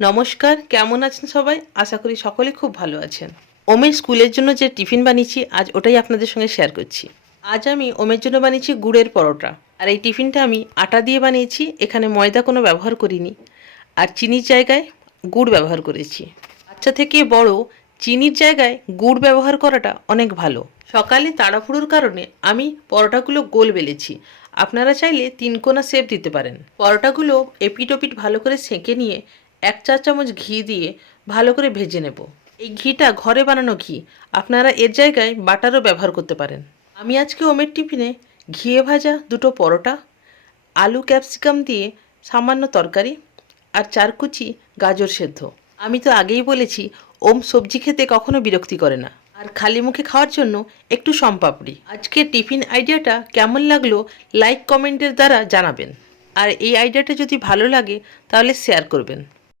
নমস্কার, কেমন আছেন সবাই? আশা করি সকলে খুব ভালো আছেন। ওমের স্কুলের জন্য যে টিফিন বানিয়েছি আজ ওটাই আপনাদের সঙ্গে শেয়ার করছি। আজ আমি ওমের জন্য বানিয়েছি গুড়ের পরোটা। আর এই টিফিনটা আমি আটা দিয়ে বানিয়েছি, এখানে ময়দা কোনো ব্যবহার করিনি। আর চিনির জায়গায় গুড় ব্যবহার করেছি। বাচ্চা থেকে বড় চিনির জায়গায় গুড় ব্যবহার করাটা অনেক ভালো। সকালে তাড়াহুড়োর কারণে আমি পরোটাগুলো গোল বেলেছি। আপনারা চাইলে তিনকোনা শেপ দিতে পারেন। পরোটাগুলো এপিট ওপিট ভালো করে সেঁকে নিয়ে 1 চা চামচ ঘি দিয়ে ভালো করে ভেজে নেব। এই ঘিটা ঘরে বানানো ঘি, আপনারা এর জায়গায় বাটারও ব্যবহার করতে পারেন। আমি আজকে ওমের টিফিনে ঘিয়ে ভাজা 2টো পরোটা, আলু ক্যাপসিকাম দিয়ে সামান্য তরকারি আর 4 কুচি গাজর সেদ্ধ। আমি তো আগেই বলেছি ওম সবজি খেতে কখনো বিরক্তি করে না, আর খালি মুখে খাওয়ার জন্য একটু সম্পাপড়ি। আজকে টিফিন আইডিয়াটা কেমন লাগলো লাইক কমেন্টের দ্বারা জানাবেন, আর এই আইডিয়াটা যদি ভালো লাগে তাহলে শেয়ার করবেন।